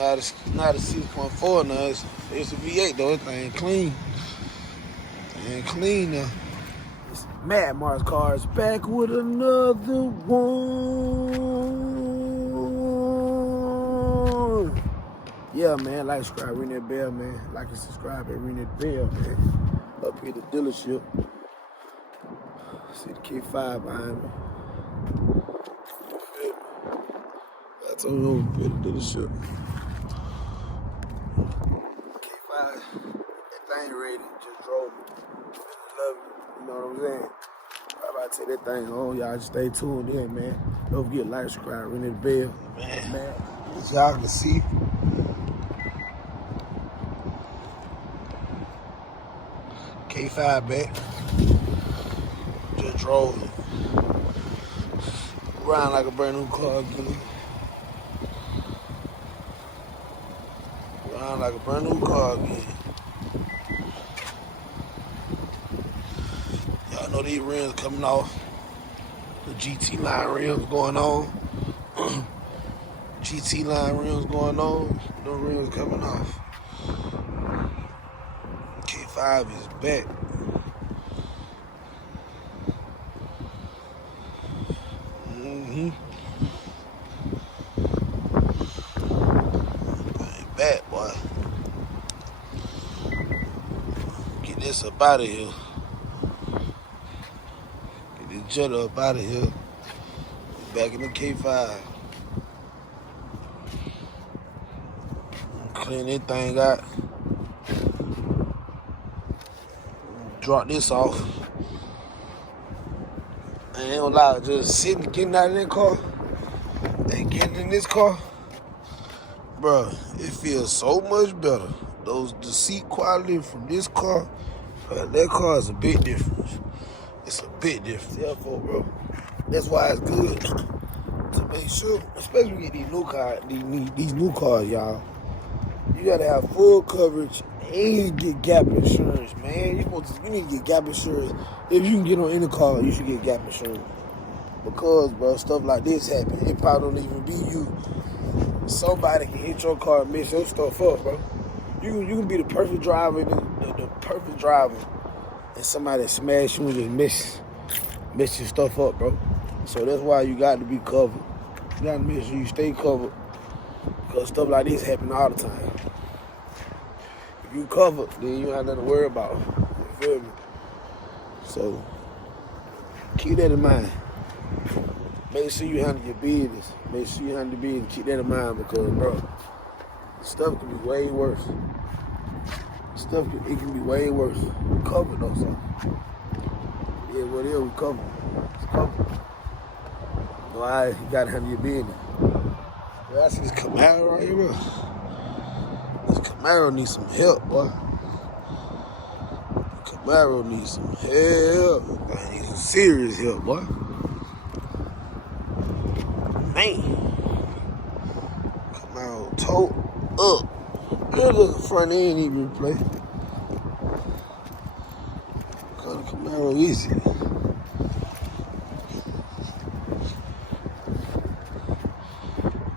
not a 6.4 now. It's a V8 though. It ain't clean. It ain't clean now. It's Mad Mars cars back with another one. Yeah, man. Like, subscribe, ring that bell, man. Like and subscribe and ring that bell, man. Up here at the dealership. See the K5 behind me. I told you over here at the dealership. K5, that thing ready. Just drove me. Love you. You know what I'm saying? I'm about to take that thing home. Y'all just stay tuned in, man. Don't forget to like, subscribe, ring that bell. Man. As y'all can see. K5 back. Just drove it. Riding like a brand new car again. Riding like a brand new car again. Y'all know these rims coming off. The GT line rims going on. GT line rims going on. No rims coming off. K5 is back. Back, boy. Get this up out of here. Get this jet up out of here. Back in the K5. Clean this thing out. Drop this off. I ain't gonna lie, just sitting, getting out of that car and getting in this car. Bro, it feels so much better. The seat quality from this car, that car is a big difference. It's a big difference. Therefore, bro, that's why it's good to make sure, especially when you get these new cars, these new cars, y'all. You gotta have full coverage and you get gap insurance, man. You need to get gap insurance. If you can get on any car, you should get gap insurance. Because, bro, stuff like this happen. It probably don't even be you. Somebody can hit your car and mess your stuff up, bro. You can be the perfect driver, the perfect driver, and somebody smash you and just mess your stuff up, bro. So that's why you got to be covered. You got to make sure you stay covered, because stuff like this happen all the time. If you covered, then you don't have nothing to worry about. You feel me? So keep that in mind. Make sure you handle your business. Make sure you handle your business. Keep that in mind because, bro, stuff can be way worse. It can be way worse. We covered though, so. Yeah, what is we covered? It's covered. No, you gotta handle your business. Well, I see this Camaro right here, bro. This Camaro needs some help, boy. Camaro needs some help. I need some serious help, boy. Man, Camaro towed up. Look at the front end even play. Cause the Camaro easy.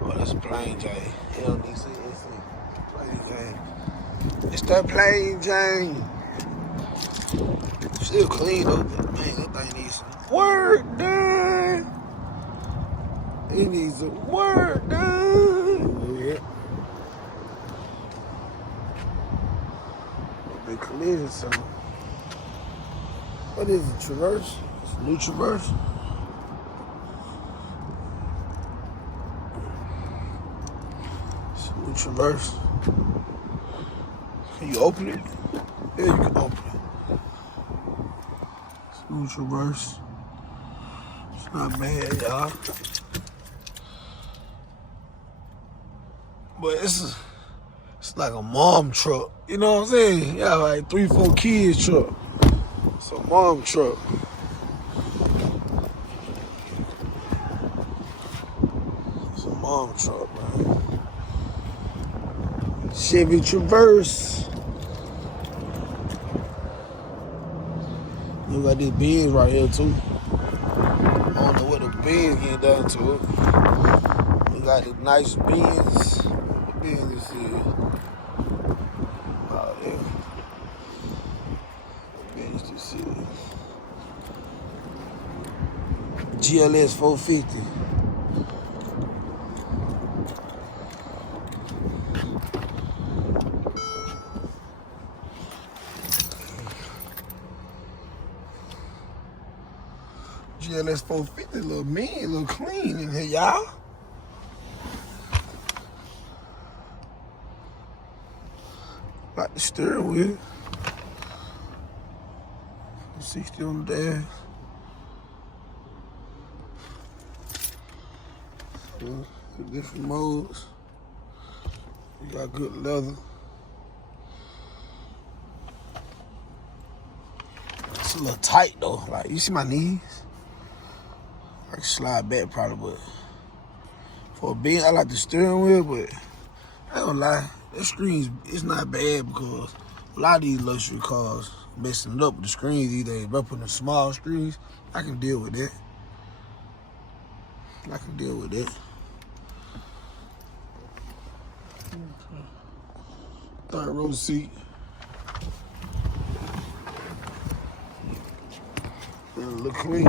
Oh, that's a plain Jane. LDC, plain Jane. It's that plain Jane. Still clean though, but man, that thing needs some work done. It needs some work done. Yeah. Big collision, so. What is it, Traverse? It's a new Traverse. It's a new Traverse. Can you open it? Yeah, you can open it. It's a new Traverse. It's not bad, y'all. But it's like a mom truck. You know what I'm saying? Yeah, like 3-4 kids truck. It's a mom truck. It's a mom truck, man. Chevy Traverse. You got this Benz right here too. I don't know what the Benz getting down to it. We got the nice Benz. The Benz is Oh, yeah. Benz SUV. GLS 450. GLS 450, a little mean, a little clean in here, y'all. Like the steering wheel. 60 on the dash. Different modes. You got good leather. It's a little tight though. Like, you see my knees? I can slide back probably, but for a Benz, I like the steering wheel, but I ain't gonna lie, that screen it's not bad because a lot of these luxury cars messing it up with the screens these days. But putting the small screens, I can deal with that. I can deal with that. Third row seat. It look clean.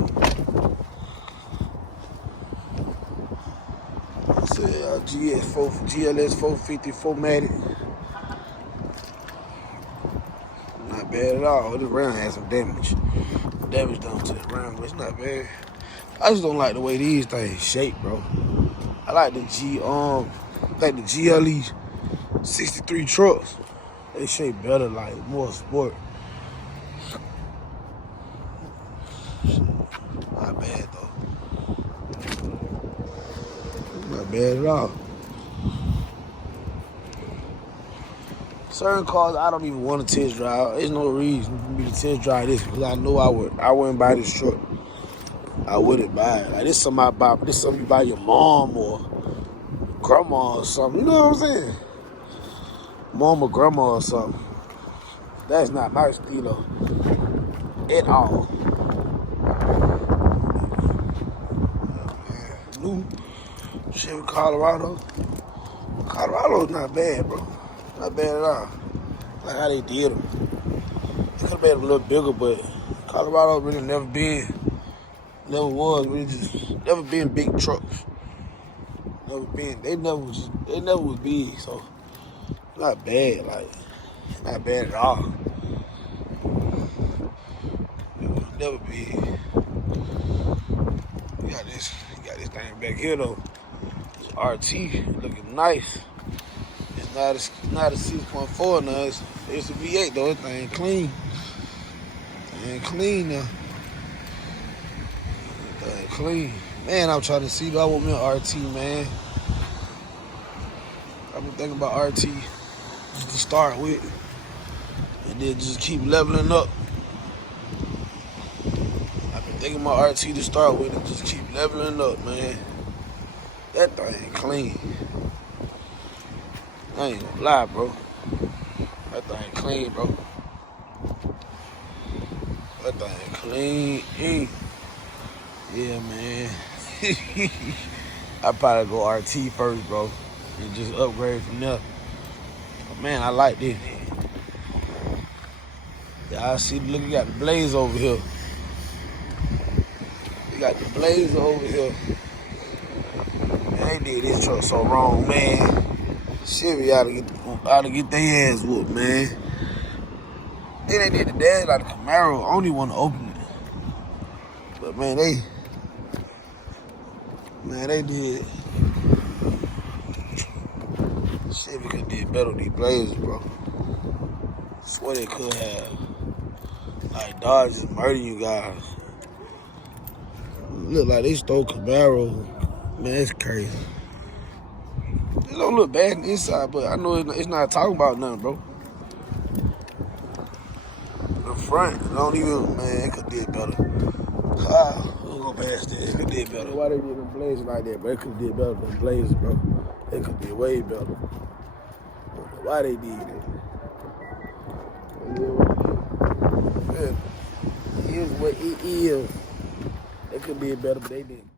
It's a GLS 450 4MATIC. Not bad at all. This round has some damage. Damage done to the round, but it's not bad. I just don't like the way these things shape, bro. I like the GLE 63 trucks. They shape better, like more sport. Not bad though. Not bad at all. Certain cars I don't even want to test drive. There's no reason for me to test drive this because I know I wouldn't buy this truck. I wouldn't buy it. Like, this something I buy. This something you buy your mom or grandma or something. You know what I'm saying? Mom or grandma or something. That's not my stilo at all. New Chevy Colorado. Colorado's not bad, bro. Not bad at all. Like how they did them. It could have been a little bigger, but Colorado really never been big trucks. They never was big, so not bad, like not bad at all. Never big. You got this thing back here though. It's RT looking nice. It's not a 6.4 now. It's a V8 though. This thing clean. It ain't clean now. It ain't clean. Man, I'm trying to see. Do I want me an RT, man? I've been thinking about RT just to start with, and then just keep leveling up. I've been thinking about RT to start with and just keep leveling up, man. That thing clean. I ain't gonna lie, bro. That thing clean, bro. That thing clean. Yeah, man. I'd probably go RT first, bro, and just upgrade from there. But man, I like this. Y'all see, look, you got the blaze over here. You got the blaze over here. Man, they did this truck so wrong, man. Chevy ought to get their ass whooped, man. Then they did the dash like the Camaro. I don't even want to open it. But man, they did. Chevy could have did better with these blazers, bro. I swear they could have. Like, Dodge just murder you guys. Look like they stole Camaro. Man, it's crazy. It don't look bad on the inside, but I know it's not talking about nothing, bro. The front, don't even, man, it could did better. We'll go past this. It could did better. Why they did them blazers like that, bro? It could did better than blazers, bro. It could be way better. I don't know why they did it. It is what it is. It could be better, but they didn't.